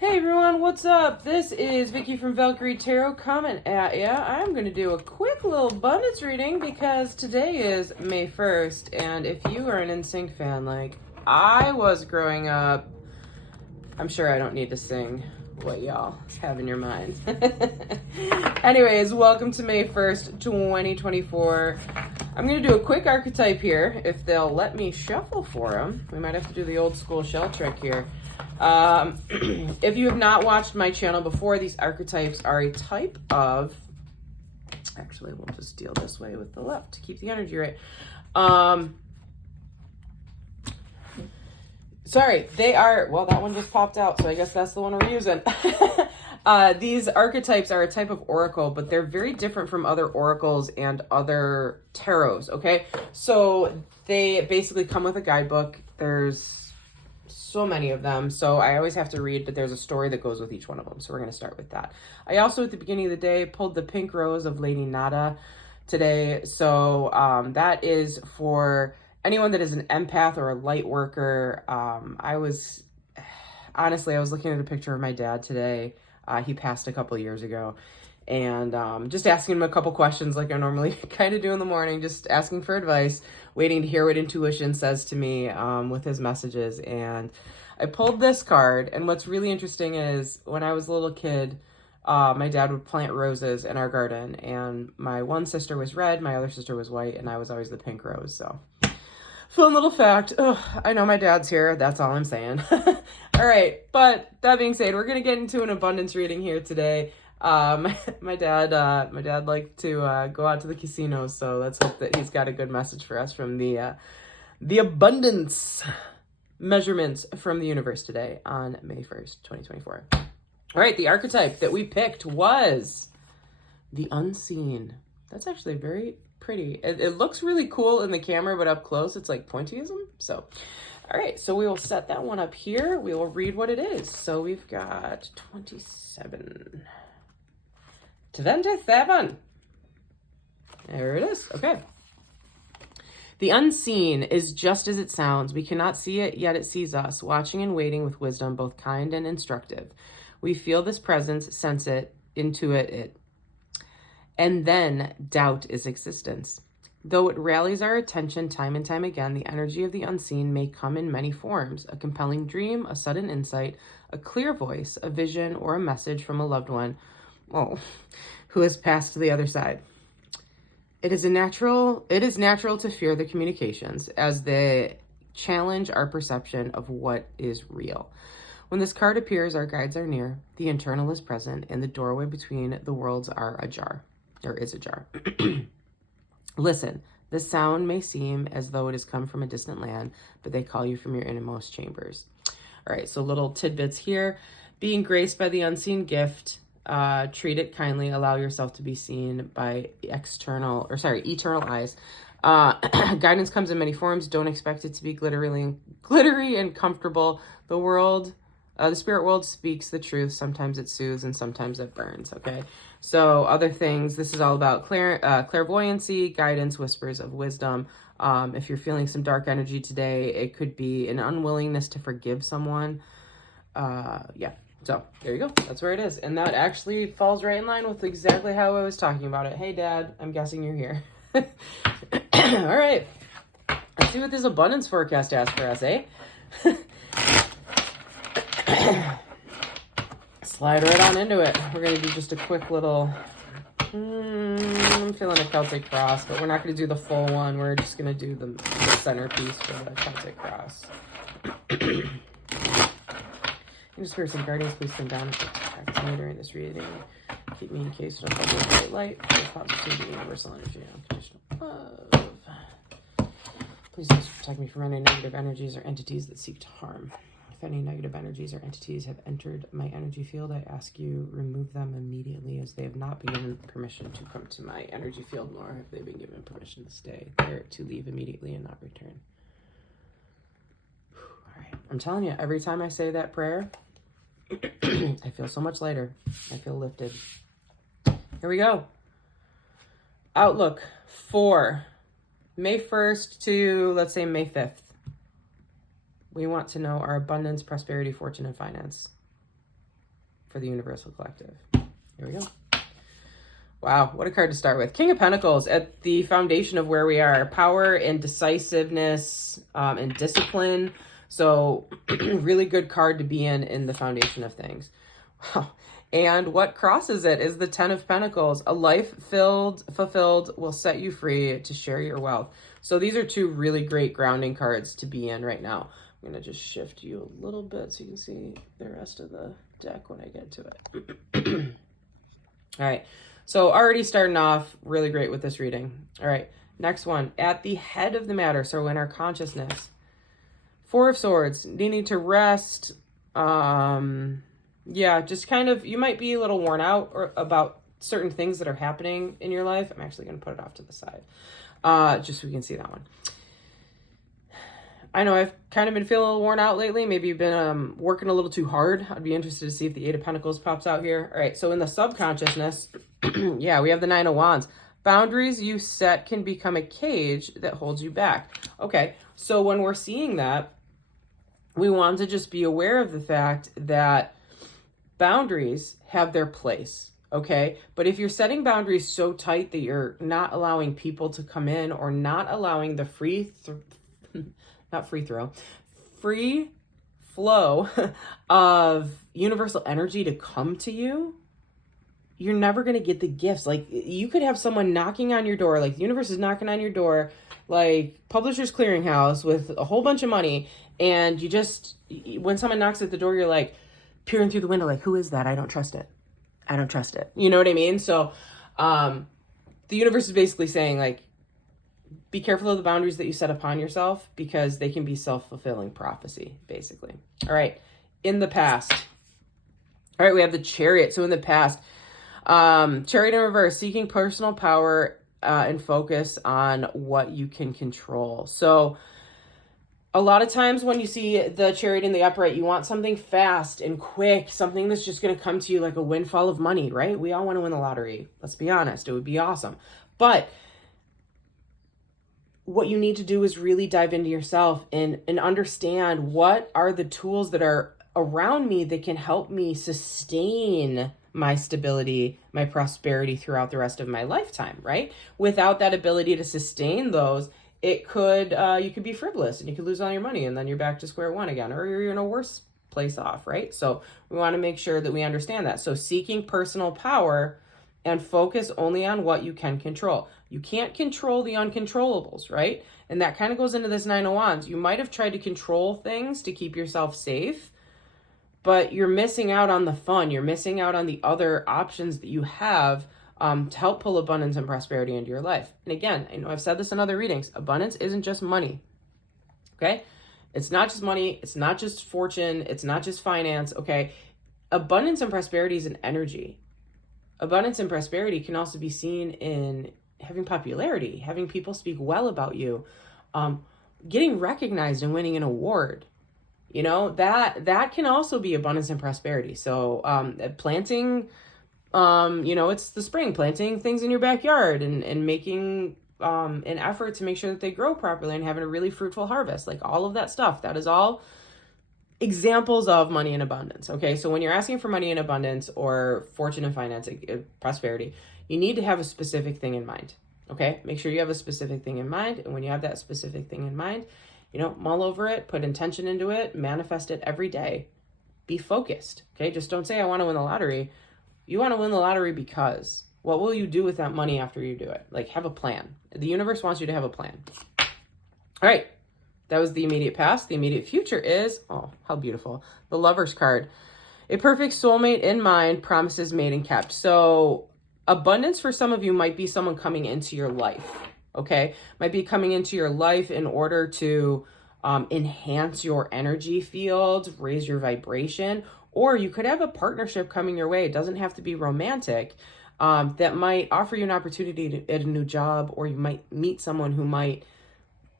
Hey everyone, what's up? This is Vicky from Valkyrie Tarot coming at ya. I'm going to do a quick little abundance reading because today is May 1st, and if you are an NSYNC fan like I was growing up, I'm sure I don't need to sing what y'all have in your minds. Anyways, welcome to May 1st, 2024. I'm going to do a quick archetype here, if they'll let me shuffle for them. We might have to do the old school shell trick here. If you have not watched my channel before, these archetypes are a type of, actually we'll just deal this way with the left to keep the energy right. Sorry, they are, well, that one just popped out, so I guess that's the one we're using. These archetypes are a type of oracle, but they're very different from other oracles and other tarots, okay? So they basically come with a guidebook. There's so many of them, so I always have to read, but there's a story that goes with each one of them, so we're going to start with that. I also, at the beginning of the day, pulled the Pink Rose of Lady Nada today, so that is for anyone that is an empath or a light worker. I was looking at a picture of my dad today. He passed a couple years ago, and just asking him a couple questions like I normally kind of do in the morning, just asking for advice, waiting to hear what intuition says to me with his messages. And I pulled this card, and what's really interesting is when I was a little kid, my dad would plant roses in our garden, and my one sister was red, my other sister was white, and I was always the pink rose. So fun little fact. I know my dad's here. That's all I'm saying. All right. But that being said, we're going to get into an abundance reading here today. My dad liked to go out to the casinos, so let's hope that he's got a good message for us from the abundance measurements from the universe today on May 1st, 2024. All right. The archetype that we picked was the unseen. That's actually very pretty. It looks really cool in the camera, but up close it's like pointyism. So all right, so we will set that one up here. We will read what it is. So we've got 27. There it is. Okay. The unseen is just as it sounds. We cannot see it, yet it sees us, watching and waiting with wisdom, both kind and instructive. We feel this presence, sense it, intuit it. And then doubt its existence. Though it rallies our attention time and time again, the energy of the unseen may come in many forms: a compelling dream, a sudden insight, a clear voice, a vision, or a message from a loved one, who has passed to the other side. It is natural to fear the communications as they challenge our perception of what is real. When this card appears, our guides are near, the internal is present, and the doorway between the worlds is ajar. Listen, the sound may seem as though it has come from a distant land, but they call you from your innermost chambers. All right, so little tidbits here. Being graced by the unseen gift, treat it kindly, allow yourself to be seen by eternal eyes. Guidance comes in many forms. Don't expect it to be glittery and comfortable. The spirit world speaks the truth. Sometimes it soothes and sometimes it burns, okay? So other things, this is all about clairvoyancy, guidance, whispers of wisdom. If you're feeling some dark energy today, it could be an unwillingness to forgive someone. Yeah, so there you go. That's where it is. And that actually falls right in line with exactly how I was talking about it. Hey, Dad, I'm guessing you're here. All right. Let's see what this abundance forecast has for us, eh? Slide right on into it. We're going to do just a quick little, I'm feeling a Celtic cross, but we're not going to do the full one. We're just going to do the centerpiece for the Celtic cross. Spirits and guardians, please come down and protect me during this reading. Keep me in case of bright light. Positivity, universal energy, unconditional love. Please protect me from any negative energies or entities that seek to harm. If any negative energies or entities have entered my energy field, I ask you remove them immediately, as they have not been given permission to come to my energy field, nor have they been given permission to stay. They're to leave immediately and not return. All right. I'm telling you, every time I say that prayer, I feel so much lighter. I feel lifted. Here we go. Outlook for May 1st to, let's say, May 5th. We want to know our abundance, prosperity, fortune, and finance. for the Universal Collective. Here we go. Wow, what a card to start with. King of Pentacles at the foundation of where we are. Power and decisiveness and discipline. So really good card to be in the foundation of things. Wow. And what crosses it is the 10 of Pentacles. A life fulfilled will set you free to share your wealth. So these are two really great grounding cards to be in right now. I'm going to just shift you a little bit so you can see the rest of the deck when I get to it. All right. So already starting off really great with this reading. All right. Next one. At the head of the matter. So in our consciousness. Four of Swords. Needing to rest. Yeah, just kind of, you might be a little worn out or about certain things that are happening in your life. I'm actually going to put it off to the side. Just so we can see that one. I know I've kind of been feeling a little worn out lately. Maybe you've been working a little too hard. I'd be interested to see if the Eight of Pentacles pops out here. All right, so in the subconsciousness, yeah, we have the Nine of Wands. Boundaries you set can become a cage that holds you back. Okay, so when we're seeing that, we want to just be aware of the fact that boundaries have their place, okay? But if you're setting boundaries so tight that you're not allowing people to come in or not allowing the free flow of universal energy to come to you, you're never going to get the gifts. Like, you could have someone knocking on your door, like the universe is knocking on your door, like Publishers Clearinghouse with a whole bunch of money, and you just, when someone knocks at the door, you're like peering through the window, like, who is that? I don't trust it. I don't trust it. You know what I mean? So the universe is basically saying, like, be careful of the boundaries that you set upon yourself, because they can be self-fulfilling prophecy, basically. All right. In the past. All right, we have the Chariot. So in the past, Chariot in reverse, seeking personal power and focus on what you can control. So a lot of times when you see the Chariot in the upright, you want something fast and quick, something that's just going to come to you like a windfall of money, right? We all want to win the lottery. Let's be honest. It would be awesome. But what you need to do is really dive into yourself and understand what are the tools that are around me that can help me sustain my stability, my prosperity throughout the rest of my lifetime, right? Without that ability to sustain those, it could, you could be frivolous and you could lose all your money and then you're back to square one again, or you're in a worse place off, right? So we want to make sure that we understand that. So seeking personal power and focus only on what you can control. You can't control the uncontrollables, right? And that kind of goes into this Nine of Wands. You might have tried to control things to keep yourself safe, but you're missing out on the fun. You're missing out on the other options that you have to help pull abundance and prosperity into your life. And again, I know I've said this in other readings. Abundance isn't just money, okay? It's not just money. It's not just fortune. It's not just finance, okay? Abundance and prosperity is an energy. Abundance and prosperity can also be seen in having popularity, having people speak well about you, getting recognized and winning an award. You know, that can also be abundance and prosperity. So planting, you know, it's the spring, planting things in your backyard and making an effort to make sure that they grow properly and having a really fruitful harvest. Like all of that stuff, that is all examples of money in abundance. Okay, so when you're asking for money in abundance or fortune and finance, prosperity, you need to have a specific thing in mind. Okay, make sure you have a specific thing in mind. And when you have that specific thing in mind, you know, mull over it, put intention into it, manifest it every day. Be focused. Okay, just don't say, I want to win the lottery. You want to win the lottery because what will you do with that money after you do it? Like, have a plan. The universe wants you to have a plan. All right. That was the immediate past. The immediate future is, oh, how beautiful, the Lover's card. A perfect soulmate in mind, promises made and kept. So abundance for some of you might be someone coming into your life, okay? Might be coming into your life in order to enhance your energy field, raise your vibration, or you could have a partnership coming your way. It doesn't have to be romantic. That might offer you an opportunity at a new job, or you might meet someone who might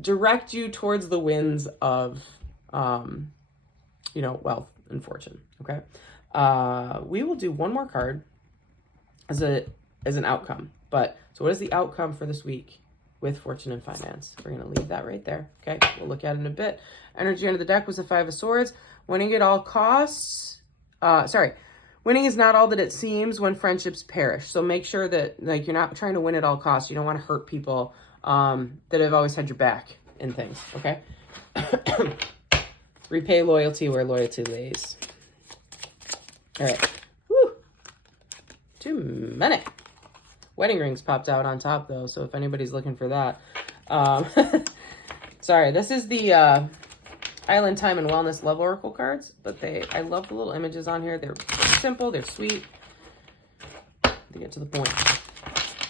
direct you towards the winds of, you know, wealth and fortune. Okay. We will do one more card as an outcome. But so what is the outcome for this week with fortune and finance? We're going to leave that right there. Okay. We'll look at it in a bit. Energy under the deck was the Five of Swords. Winning at all costs. Winning is not all that it seems when friendships perish. So make sure that like you're not trying to win at all costs. You don't want to hurt people that have always had your back in things, okay? Repay loyalty where loyalty lays. All right. Woo. Too many. Wedding rings popped out on top, though, so if anybody's looking for that. Sorry, this is the Island Time and Wellness Love Oracle cards, but I love the little images on here. They're simple, they're sweet. They get to the point.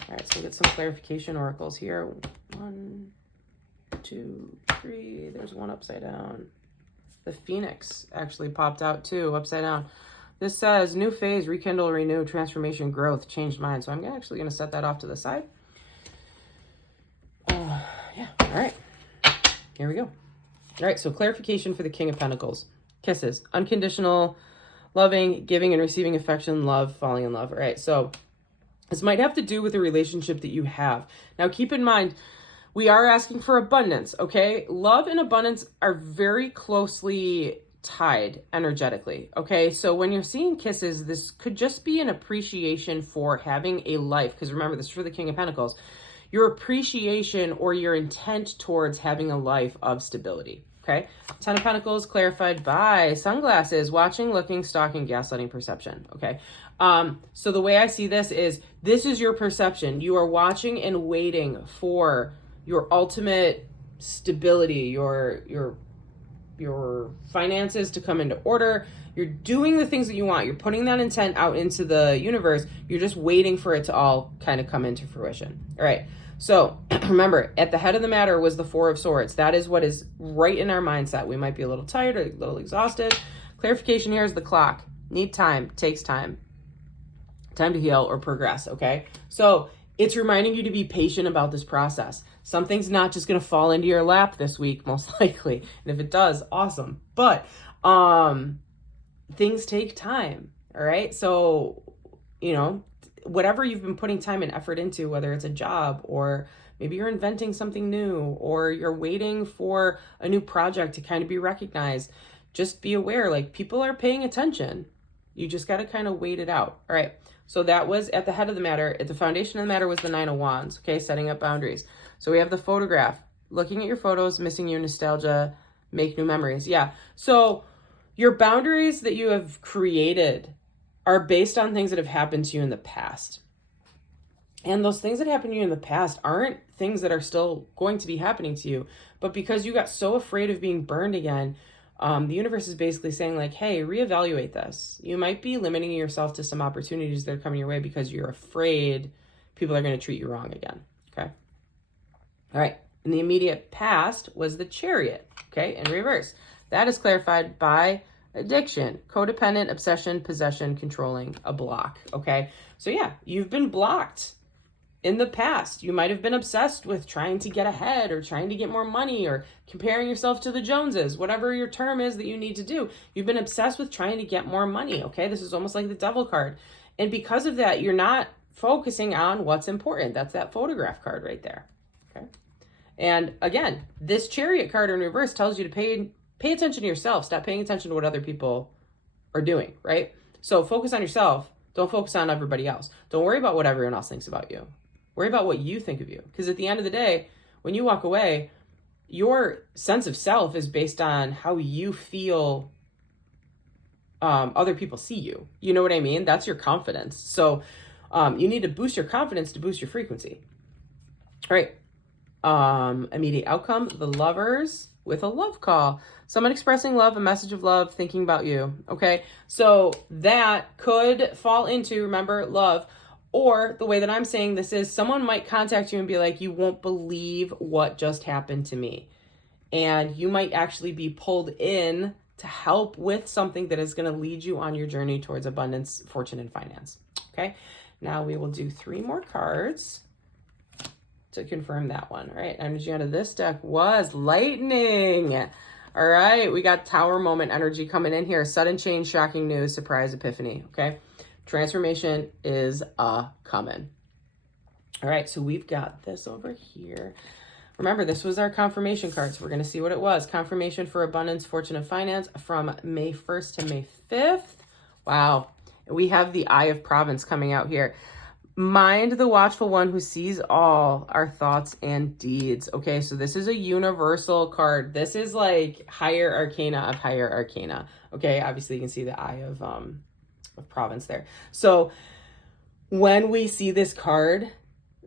All right, so we'll get some clarification oracles here. 1, 2, 3. There's one upside down. The Phoenix actually popped out too, upside down. This says, new phase, rekindle, renew, transformation, growth, changed mind. So I'm actually going to set that off to the side. Yeah, all right. Here we go. All right, so clarification for the King of Pentacles. Kisses, unconditional, loving, giving and receiving affection, love, falling in love. All right, so this might have to do with the relationship that you have. Now, keep in mind, we are asking for abundance, okay? Love and abundance are very closely tied energetically, okay? So when you're seeing kisses, this could just be an appreciation for having a life, because remember, this is for the King of Pentacles. Your appreciation or your intent towards having a life of stability, okay? Ten of Pentacles clarified by sunglasses, watching, looking, stalking, gaslighting, perception, okay? So the way I see this is your perception. You are watching and waiting for your ultimate stability, your finances to come into order. You're doing the things that you want. You're putting that intent out into the universe. You're just waiting for it to all kind of come into fruition. All right. So remember, at the head of the matter was the Four of Swords. That is what is right in our mindset. We might be a little tired or a little exhausted. Clarification here is the clock. Need time, takes time. Time to heal or progress, okay? So it's reminding you to be patient about this process. Something's not just going to fall into your lap this week, most likely. And if it does, awesome. But things take time, all right? So, you know, whatever you've been putting time and effort into, whether it's a job or maybe you're inventing something new or you're waiting for a new project to kind of be recognized, just be aware, like, people are paying attention. You just got to kind of wait it out, all right? So that was at the head of the matter. At the foundation of the matter was the Nine of Wands, okay? Setting up boundaries. So we have the photograph. Looking at your photos, missing you, nostalgia, make new memories. Yeah. So your boundaries that you have created are based on things that have happened to you in the past. And those things that happened to you in the past aren't things that are still going to be happening to you. But because you got so afraid of being burned again, the universe is basically saying, like, hey, reevaluate this. You might be limiting yourself to some opportunities that are coming your way because you're afraid people are going to treat you wrong again, okay? All right, in the immediate past was the Chariot, okay, in reverse. That is clarified by addiction, codependent, obsession, possession, controlling, a block, okay? So yeah, you've been blocked in the past. You might have been obsessed with trying to get ahead or trying to get more money or comparing yourself to the Joneses, whatever your term is that you need to do. You've been obsessed with trying to get more money, okay? This is almost like the Devil card. And because of that, you're not focusing on what's important. That's that photograph card right there, okay? And again, this Chariot card in reverse tells you to pay attention to yourself. Stop paying attention to what other people are doing, right? So focus on yourself. Don't focus on everybody else. Don't worry about what everyone else thinks about you. Worry about what you think of you. Because at the end of the day, when you walk away, your sense of self is based on how you feel other people see you. You know what I mean? That's your confidence. So you need to boost your confidence to boost your frequency. All right. Immediate outcome, the Lovers with a love call. Someone expressing love, a message of love, thinking about you. Okay. So that could fall into, remember, love. Or the way that I'm saying this is someone might contact you and be like, you won't believe what just happened to me. And you might actually be pulled in to help with something that is going to lead you on your journey towards abundance, fortune, and finance. Okay. Now we will do 3 more cards to confirm that one. All right. Energy out of this deck was lightning. All right. We got Tower moment energy coming in here. Sudden change, shocking news, surprise, epiphany. Okay. Transformation is coming. All right, so we've got this over here. Remember, this was our confirmation card, so we're going to see what it was. Confirmation for abundance, fortune, and finance from May 1st to May 5th. Wow. We have the Eye of Providence coming out here. Mind the watchful one who sees all our thoughts and deeds. Okay, so this is a universal card. This is like higher arcana of higher arcana. Okay, obviously you can see the Eye of Providence there. So when we see this card,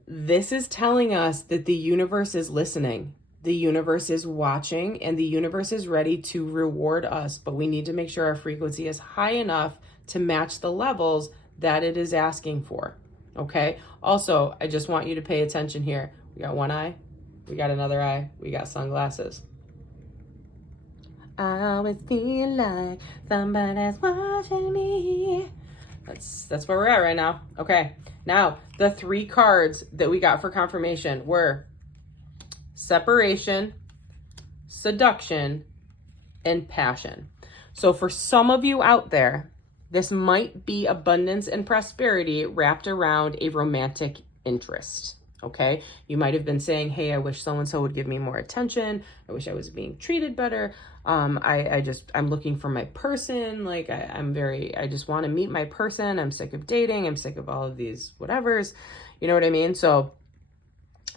this is telling us that the universe is listening. The universe is watching, and the universe is ready to reward us, but we need to make sure our frequency is high enough to match the levels that it is asking for. Okay. Also, I just want you to pay attention here. We got one eye, we got another eye, we got sunglasses. I always feel like somebody's watching me. That's where we're at right now. Okay. Now, the 3 cards that we got for confirmation were separation, seduction, and passion. So for some of you out there, this might be abundance and prosperity wrapped around a romantic interest. Okay. You might have been saying, hey, I wish so-and-so would give me more attention. I wish I was being treated better. I'm looking for my person. Like I just want to meet my person. I'm sick of dating. I'm sick of all of these whatevers. You know what I mean? So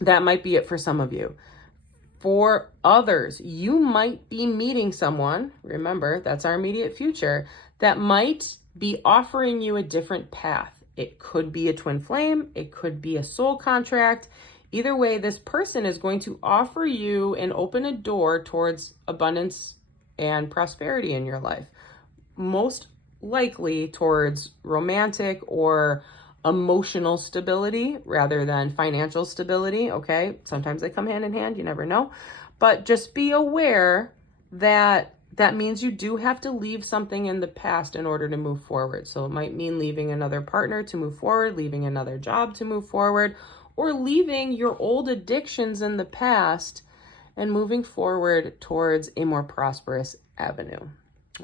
that might be it for some of you. For others, you might be meeting someone, remember, that's our immediate future, that might be offering you a different path. It could be a twin flame. It could be a soul contract. Either way, this person is going to offer you and open a door towards abundance and prosperity in your life. Most likely towards romantic or emotional stability rather than financial stability. Okay. Sometimes they come hand in hand. You never know. But just be aware that that means you do have to leave something in the past in order to move forward. So it might mean leaving another partner to move forward, leaving another job to move forward, or leaving your old addictions in the past and moving forward towards a more prosperous avenue.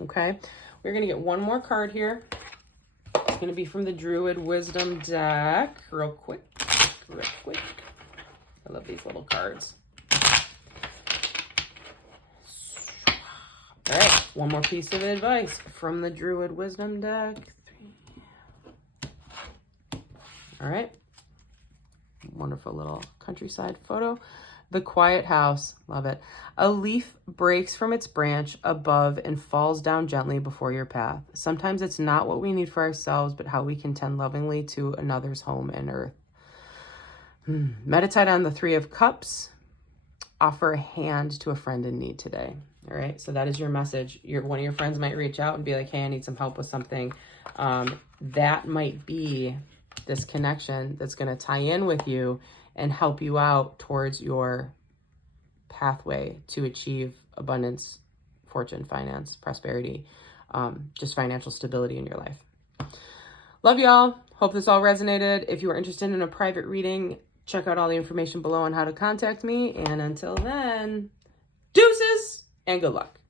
Okay. We're going to get one more card here. It's going to be from the Druid Wisdom deck. Real quick. I love these little cards. All right. One more piece of advice from the Druid Wisdom deck. All right. Wonderful little countryside photo. The quiet house. Love it. A leaf breaks from its branch above and falls down gently before your path. Sometimes it's not what we need for ourselves, but how we can tend lovingly to another's home and earth. Meditate on the 3 of Cups. Offer a hand to a friend in need today. All right. So that is your message. One of your friends might reach out and be like, hey, I need some help with something. That might be this connection that's going to tie in with you and help you out towards your pathway to achieve abundance, fortune, finance, prosperity, just financial stability in your life. Love y'all. Hope this all resonated. If you are interested in a private reading, check out all the information below on how to contact me. And until then, deuces and good luck.